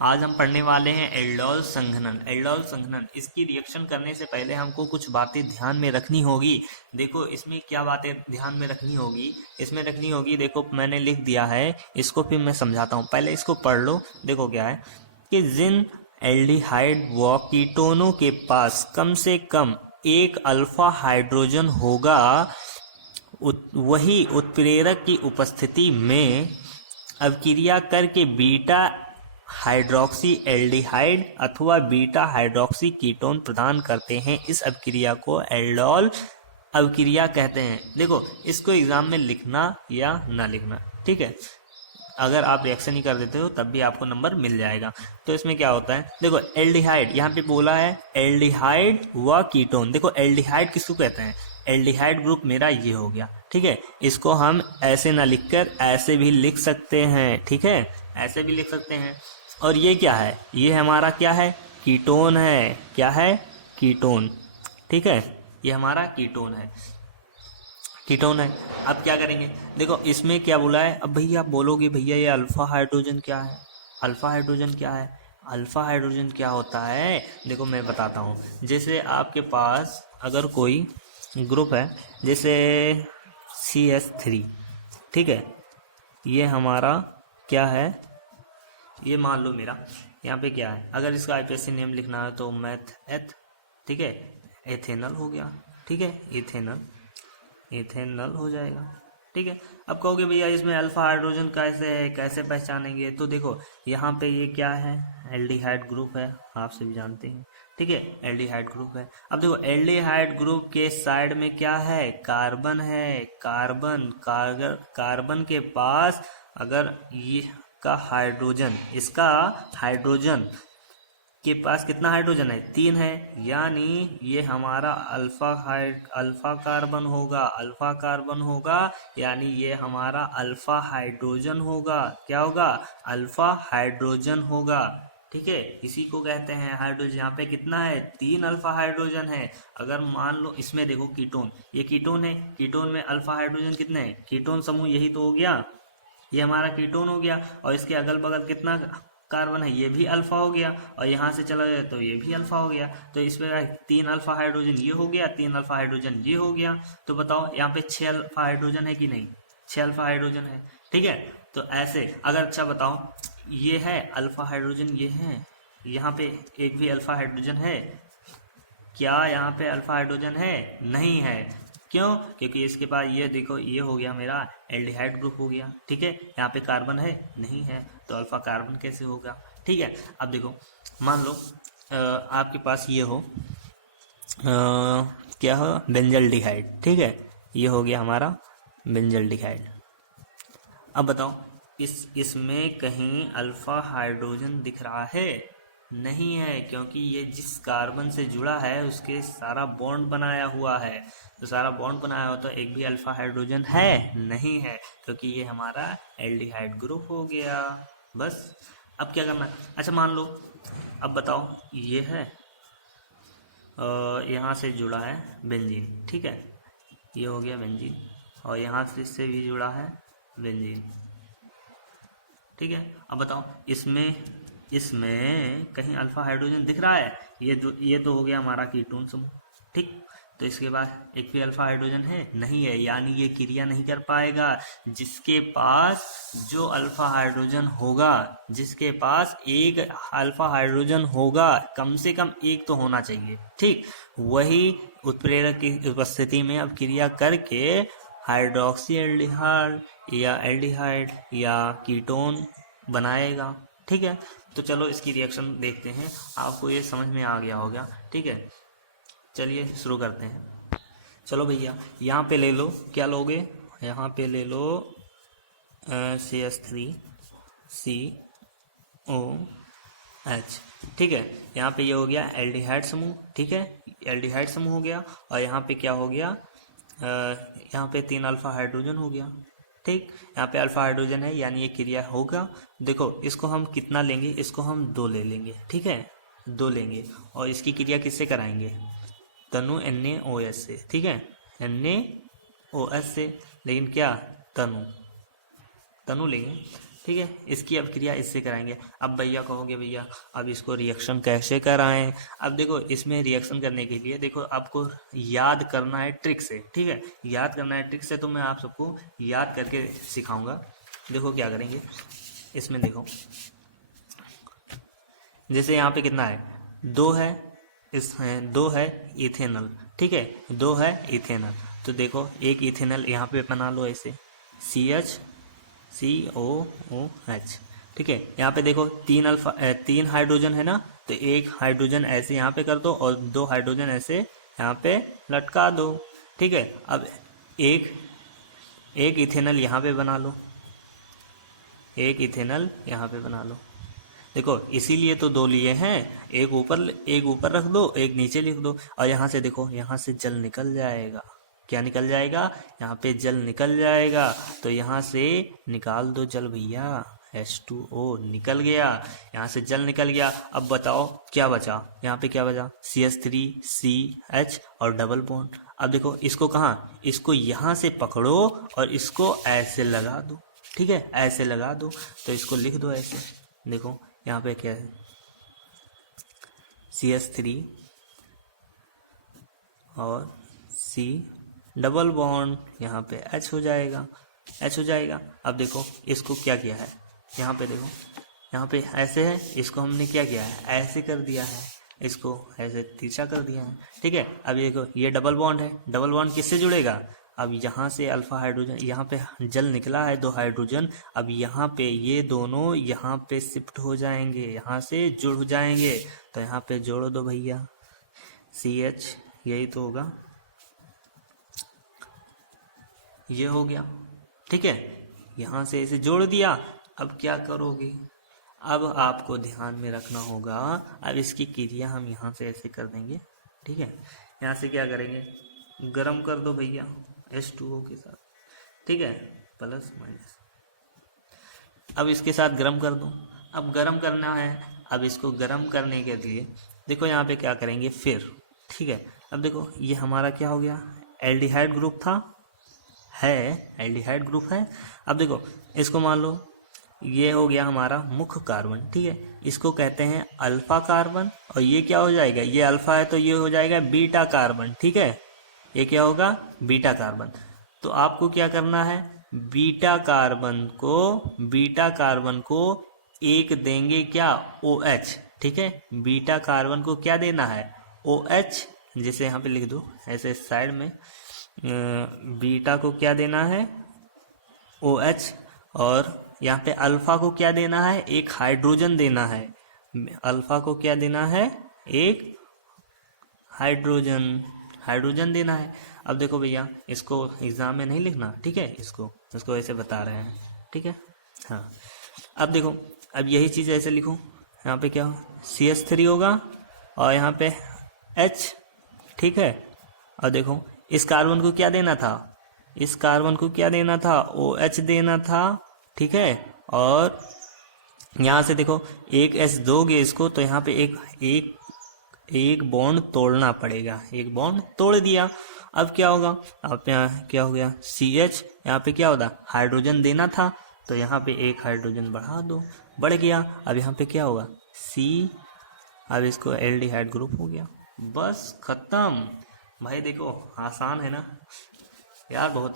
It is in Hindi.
आज हम पढ़ने वाले हैं एल्डोल संघनन। एल्डोल संघनन, इसकी रिएक्शन करने से पहले हमको कुछ बातें ध्यान में रखनी होगी। देखो इसमें क्या बातें ध्यान में रखनी होगी, इसमें रखनी होगी। देखो मैंने लिख दिया है, इसको फिर मैं समझाता हूँ, पहले इसको पढ़ लो। देखो क्या है कि जिन एल्डिहाइड व कीटोनों के पास कम से कम एक अल्फा हाइड्रोजन होगा, वही उत्प्रेरक की उपस्थिति में अवक्रिया करके बीटा हाइड्रोक्सी एल्डिहाइड अथवा बीटा हाइड्रोक्सी कीटोन प्रदान करते हैं। इस अवक्रिया को एल्डोल अवक्रिया कहते हैं। देखो इसको एग्जाम में लिखना या ना लिखना, ठीक है। अगर आप रिएक्शन ही कर देते हो तब भी आपको नंबर मिल जाएगा। तो इसमें क्या होता है, देखो एल्डिहाइड यहाँ पे बोला है, एल्डिहाइड व कीटोन। देखो एल्डिहाइड किसको कहते हैं, एल्डिहाइड ग्रुप मेरा ये हो गया, ठीक है। इसको हम ऐसे ना लिखकर ऐसे भी लिख सकते हैं, ठीक है, ऐसे भी लिख सकते हैं। और ये क्या है, ये हमारा क्या है, कीटोन है। क्या है, कीटोन, ठीक है, ये हमारा कीटोन है, कीटोन है। अब क्या करेंगे, देखो इसमें क्या बोला है। अब भैया आप बोलोगे भैया ये अल्फा हाइड्रोजन क्या है, अल्फा हाइड्रोजन क्या है। अल्फा हाइड्रोजन क्या होता है, देखो मैं बताता हूँ। जैसे आपके पास अगर कोई ग्रुप है, जैसे CH3, ठीक है, ये हमारा क्या है, ये मान लो मेरा यहाँ पे क्या है। अगर इसका IPSC नेम लिखना है तो मैथ एथ, ठीक है, एथेनल हो गया, ठीक है, इथेनल, इथेनल हो जाएगा, ठीक है। अब कहोगे भैया इसमें अल्फा हाइड्रोजन कैसे है, कैसे पहचानेंगे। तो देखो यहाँ पे ये क्या है, एल्डिहाइड ग्रुप है, आप सभी जानते हैं, ठीक है, एल्डिहाइड ग्रुप है। अब देखो एल्डिहाइड ग्रुप के साइड में क्या है, कार्बन है, कार्बन, कार्बन के पास अगर ये का हाइड्रोजन, इसका हाइड्रोजन के पास कितना हाइड्रोजन है, 3 है, यानी ये हमारा अल्फा कार्बन होगा, अल्फा कार्बन होगा, यानी ये हमारा अल्फा हाइड्रोजन होगा। क्या होगा, अल्फा हाइड्रोजन होगा, ठीक है। इसी को कहते हैं हाइड्रोजन। यहाँ पे कितना है, 3 अल्फा हाइड्रोजन है। अगर मान लो इसमें देखो कीटोन, ये कीटोन है, कीटोन में अल्फा हाइड्रोजन कितने हैं, कीटोन समूह यही तो हो गया, ये हमारा कीटोन हो गया। और इसके अगल बगल कितना कार्बन है, ये भी अल्फा हो गया, और यहाँ से चला जाए तो ये भी अल्फा हो गया। तो इसमें 3 अल्फा हाइड्रोजन ये हो गया, 3 अल्फा हाइड्रोजन ये हो गया। तो बताओ यहाँ पे 6 अल्फा हाइड्रोजन है कि नहीं, 6 अल्फा हाइड्रोजन है, ठीक है। तो ऐसे अगर अच्छा बताओ, ये है अल्फा हाइड्रोजन, ये है, यहाँ पे एक भी अल्फा हाइड्रोजन है क्या, यहाँ पे अल्फा हाइड्रोजन है, नहीं है। क्यों, क्योंकि इसके पास ये देखो, ये हो गया मेरा एल्डिहाइड ग्रुप हो गया, ठीक है। यहाँ पे कार्बन है, नहीं है, तो अल्फा कार्बन कैसे होगा, ठीक है। अब देखो मान लो आपके पास ये हो क्या हो, बेंजल्डिहाइड, ठीक है, ये हो गया हमारा बेंजल्डिहाइड। अब बताओ इसमें कहीं अल्फा हाइड्रोजन दिख रहा है, नहीं है, क्योंकि ये जिस कार्बन से जुड़ा है उसके सारा बॉन्ड बनाया हुआ है। तो सारा बॉन्ड बनाया हुआ तो एक भी अल्फा हाइड्रोजन है, नहीं है, क्योंकि ये हमारा एल्डिहाइड ग्रुप हो गया, बस। अब क्या करना है, अच्छा मान लो, अब बताओ ये है यहाँ से जुड़ा है बेंजीन, ठीक है, ये हो गया बेंजीन, और यहाँ से इससे भी जुड़ा है बेंजीन, ठीक है। अब बताओ इसमें इसमें कहीं अल्फा हाइड्रोजन दिख रहा है, ये तो हो गया हमारा कीटोन समूह, ठीक। तो इसके बाद एक भी अल्फा हाइड्रोजन है, नहीं है, यानी ये क्रिया नहीं कर पाएगा। जिसके पास जो अल्फा हाइड्रोजन होगा, जिसके पास एक अल्फा हाइड्रोजन होगा, कम से कम एक तो होना चाहिए, ठीक, वही उत्प्रेरक की उपस्थिति में अब क्रिया करके हाइड्रोक्सी एल्डिहाइड या एल्डिहाइड या कीटोन बनाएगा, ठीक है। तो चलो इसकी रिएक्शन देखते हैं, आपको ये समझ में आ गया होगा, ठीक है। चलिए शुरू करते हैं। चलो भैया यहाँ पे ले लो, क्या लोगे, यहाँ पे ले लो CH3 COH, ठीक है। यहाँ पे ये हो गया एल्डिहाइड समूह, ठीक है, एल्डिहाइड समूह हो गया। और यहाँ पे क्या हो गया, यहाँ पे 3 अल्फा हाइड्रोजन हो गया, ठीक। यहाँ पे अल्फा हाइड्रोजन है, यानी ये क्रिया होगा। देखो इसको हम कितना लेंगे, इसको हम 2 ले लेंगे, ठीक है, 2 लेंगे। और इसकी क्रिया किससे कराएंगे, तनु NaOH से, ठीक है, NaOH से, लेकिन क्या तनु, तनु लेंगे। ठीक है, इसकी अब क्रिया इससे कराएंगे। अब भैया कहोगे भैया अब इसको रिएक्शन कैसे कराएं? अब देखो इसमें रिएक्शन करने के लिए देखो आपको याद करना है ट्रिक से, ठीक है, याद करना है ट्रिक से। तो मैं आप सबको याद करके सिखाऊंगा। देखो क्या करेंगे इसमें, देखो जैसे यहाँ पे कितना है, 2 है, इस है 2 है इथेनॉल, ठीक है, 2 है इथेनॉल। तो देखो एक इथेनॉल यहाँ पे बना लो ऐसे, CH, ठीक है। यहाँ पे देखो 3 हाइड्रोजन है ना, तो एक हाइड्रोजन ऐसे यहाँ पे कर दो और 2 हाइड्रोजन ऐसे यहाँ पे लटका दो, ठीक है। अब एक इथेनॉल यहाँ पे बना लो, एक इथेनॉल यहाँ पे बना लो। देखो इसीलिए तो 2 लिए हैं, एक ऊपर रख दो, एक नीचे लिख दो। और यहाँ से देखो, यहाँ से जल निकल जाएगा। क्या निकल जाएगा? यहाँ पे जल निकल जाएगा। तो यहाँ से निकाल दो जल भैया, H2O निकल गया, यहाँ से जल निकल गया। अब बताओ क्या बचा? यहाँ पे क्या बचा? CH3CH और डबल बॉन्ड। अब देखो इसको कहाँ, इसको यहाँ से पकड़ो और इसको ऐसे लगा दो, ठीक है, ऐसे लगा दो। तो इसको लिख दो ऐसे, देखो यहाँ पे क्या है, CH3 और C डबल बॉन्ड, यहाँ पे H हो जाएगा, H हो जाएगा। अब देखो इसको क्या किया है, यहाँ पे देखो, यहाँ पे ऐसे है, इसको हमने क्या किया है, ऐसे कर दिया है, इसको ऐसे तिरछा कर दिया है, ठीक है। अब ये देखो ये डबल बॉन्ड है, डबल बॉन्ड किससे जुड़ेगा? अब यहाँ से अल्फा हाइड्रोजन, यहाँ पे जल निकला है 2 हाइड्रोजन, अब यहाँ पे ये दोनों यहाँ पे शिफ्ट हो जाएंगे, यहाँ से जुड़ जाएंगे। तो यहाँ पे जोड़ दो भैया, CH, यही तो होगा, ये हो गया, ठीक है। यहाँ से इसे जोड़ दिया। अब क्या करोगे? अब आपको ध्यान में रखना होगा, अब इसकी क्रिया हम यहाँ से ऐसे कर देंगे, ठीक है। यहाँ से क्या करेंगे, गरम कर दो भैया H2O के साथ, ठीक है, प्लस माइनस। अब इसके साथ गरम कर दो। अब गरम करना है, अब इसको गरम करने के लिए देखो यहाँ पे क्या करेंगे फिर, ठीक है। अब देखो ये हमारा क्या हो गया, एल्डिहाइड ग्रुप था, एल्डिहाइड ग्रुप है। अब देखो इसको मान लो ये हो गया हमारा मुख्य कार्बन, ठीक है, इसको कहते हैं अल्फा कार्बन। और ये क्या हो जाएगा, ये अल्फा है तो ये हो जाएगा बीटा कार्बन, ठीक है, ये क्या होगा, बीटा कार्बन। तो आपको क्या करना है, बीटा कार्बन को एक देंगे क्या, OH, ठीक है। बीटा कार्बन को क्या देना है, OH, जिसे यहाँ पे लिख दो ऐसे साइड में, बीटा को क्या देना है, OH। और यहाँ पे अल्फा को क्या देना है, एक हाइड्रोजन देना है, अल्फा को क्या देना है, एक हाइड्रोजन देना है। अब देखो भैया इसको एग्जाम में नहीं लिखना, ठीक है, इसको ऐसे बता रहे हैं, ठीक है, हाँ। अब देखो अब यही चीज ऐसे लिखो, यहाँ पे क्या हो, CH3 होगा और यहाँ पे H, ठीक है। और देखो इस कार्बन को क्या देना था, इस कार्बन को क्या देना था, OH देना था, ठीक है। और यहाँ से देखो एक H दोगे इसको तो यहाँ पे एक बॉन्ड तोड़ना पड़ेगा, एक बॉन्ड तोड़ दिया। अब क्या होगा, अब यहाँ क्या हो गया, CH, यहाँ पे क्या होता, हाइड्रोजन देना था तो यहाँ पे एक हाइड्रोजन बढ़ा दो, बढ़ गया। अब यहाँ पे क्या होगा, C, अब इसको एल्डिहाइड ग्रुप हो गया, बस खत्म। भाई देखो आसान है ना यार, बहुत